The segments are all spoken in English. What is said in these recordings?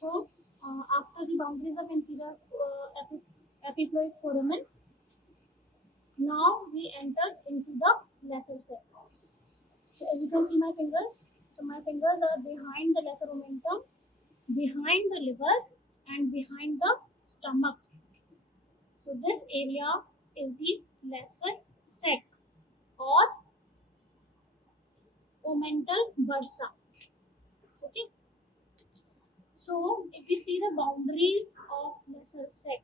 So after the boundaries of inferior epiploic foramen, now we entered into the lesser sac. So as you can see my fingers, so my fingers are behind the lesser omentum, behind the liver, and behind the stomach. So this area is the lesser sac or omental bursa. Okay. So if we see the boundaries of lesser sac,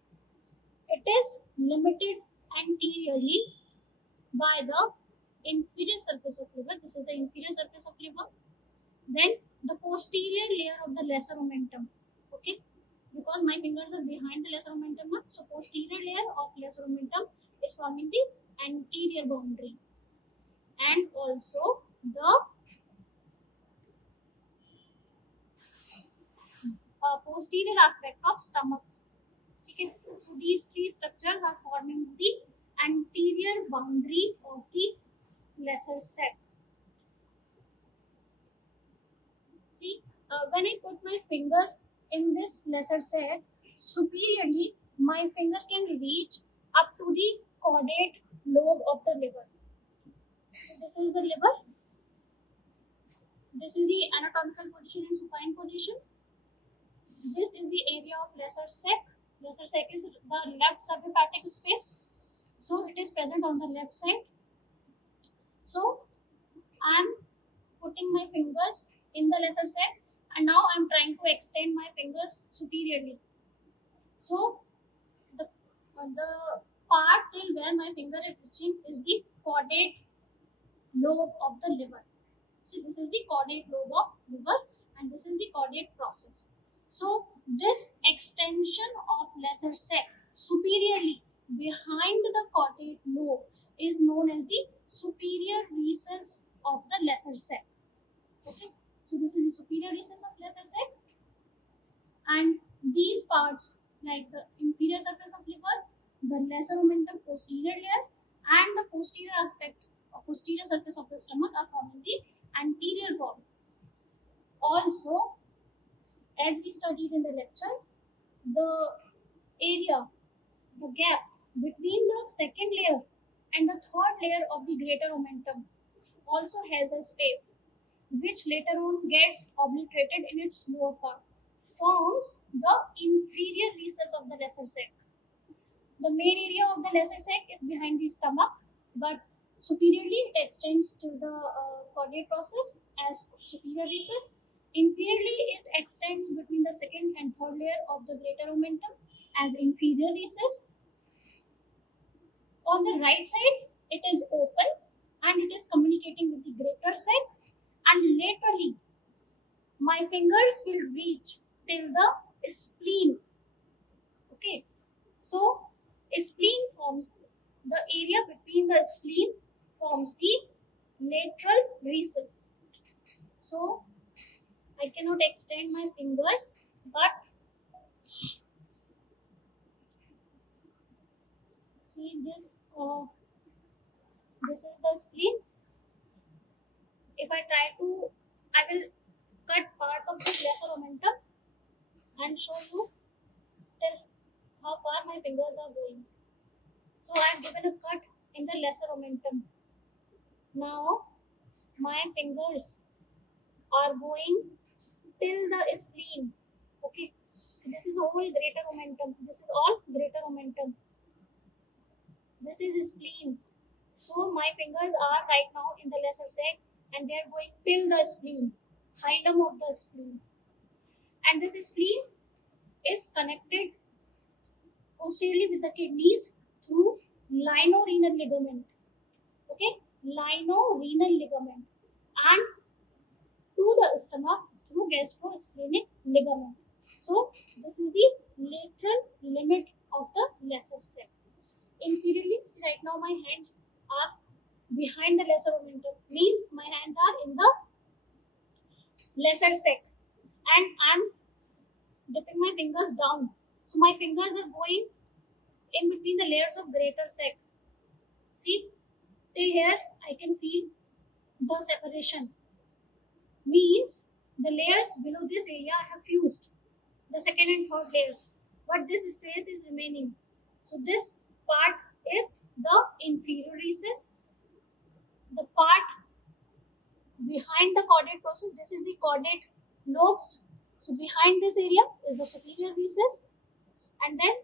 it is limited anteriorly by the inferior surface of liver. This is the inferior surface of liver. Then the posterior layer of the lesser omentum. Okay, because my fingers are behind the lesser omentum, so posterior layer of lesser omentum is forming the anterior boundary, and also the posterior aspect of stomach. Okay, so these three structures are forming the anterior boundary of the lesser sac. See, when I put my finger in this lesser sac, superiorly, my finger can reach up to the caudate lobe of the liver. So this is the liver. This is the anatomical position and supine position. This is the area of lesser sac. Lesser sac is the left subhepatic space. So it is present on the left side. So I am putting my fingers in the lesser sac, and now I am trying to extend my fingers superiorly. So the part till where my finger is reaching is the caudate lobe of the liver. See, this is the caudate lobe of liver, and this is the caudate process. So this extension of lesser sac superiorly behind the caudate lobe is known as the superior recess of the lesser sac. Okay, so this is the superior recess of lesser sac, and these parts like the inferior surface of liver, the lesser omentum posterior layer, and the posterior aspect or posterior surface of the stomach are forming the anterior wall. Also, as we studied in the lecture, the area, the gap between the second layer and the third layer of the greater omentum also has a space which later on gets obliterated in its lower part, forms the inferior recess of the lesser sac. The main area of the lesser sac is behind the stomach, but superiorly it extends to the caudate process as superior recess. Inferiorly, it extends between the second and third layer of the greater omentum as inferior recess. On the right side, it is open and it is communicating with the greater sac, and laterally, my fingers will reach till the spleen. Okay, so spleen forms the area between the spleen forms the lateral recess. So I cannot extend my fingers, but see this. This is the spleen. If I try to, I will cut part of this lesser omentum and show you till how far my fingers are going. So I have given a cut in the lesser omentum. Now my fingers are going till the spleen. Okay, so this is all greater omentum. This is all greater omentum. This is spleen. So my fingers are right now in the lesser sac, and they are going till the spleen, hilum of the spleen. And this spleen is connected posteriorly with the kidneys through linorenal ligament. Okay, linorenal ligament, and to the stomach through gastrosplenic ligament. So this is the lateral limit of the lesser sac. Inferiorly, see right now my hands are behind the lesser omentum, means my hands are in the lesser sac, and I'm dipping my fingers down. So my fingers are going in between the layers of greater sac. See, till here I can feel the separation. Means the layers below this area have fused. second and third layer, but this space is remaining. So this part is the inferior recess. The part behind the caudate process, this is the caudate lobes. So behind this area is the superior recess, and then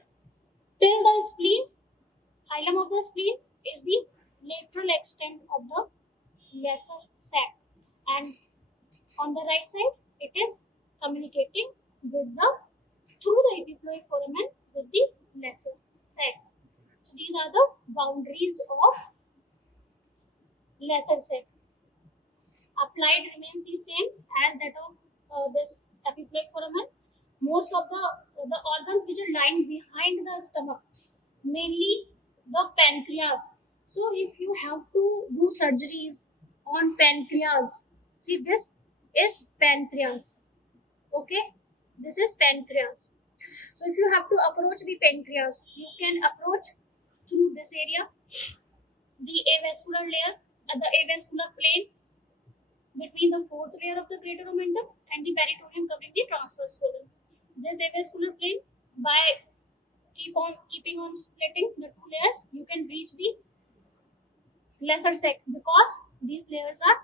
till the spleen, hilum of the spleen is the lateral extent of the lesser sac, and on the right side it is communicating with the through the epiploic foramen with the lesser sac. So these are the boundaries of lesser sac. Applied remains the same as that of this epiploic foramen. Most of the organs which are lying behind the stomach, mainly the pancreas. So if you have to do surgeries on pancreas, see this is pancreas. Okay, this is pancreas. So if you have to approach the pancreas, you can approach through this area, the avascular layer, the avascular plane between the fourth layer of the greater omentum and the peritoneum covering the transverse colon. This avascular plane, by keeping on splitting the two layers, you can reach the lesser sac because these layers are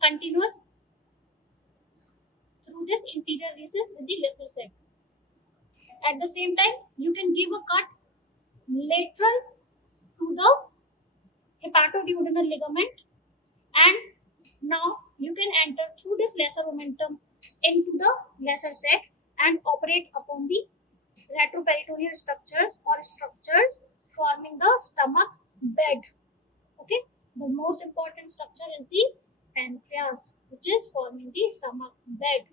continuous through this inferior recess with the lesser sac. At the same time, you can give a cut lateral to the hepatoduodenal ligament, and now you can enter through this lesser omentum into the lesser sac and operate upon the retroperitoneal structures or structures forming the stomach bed. Okay, the most important structure is the pancreas, which is forming the stomach bed.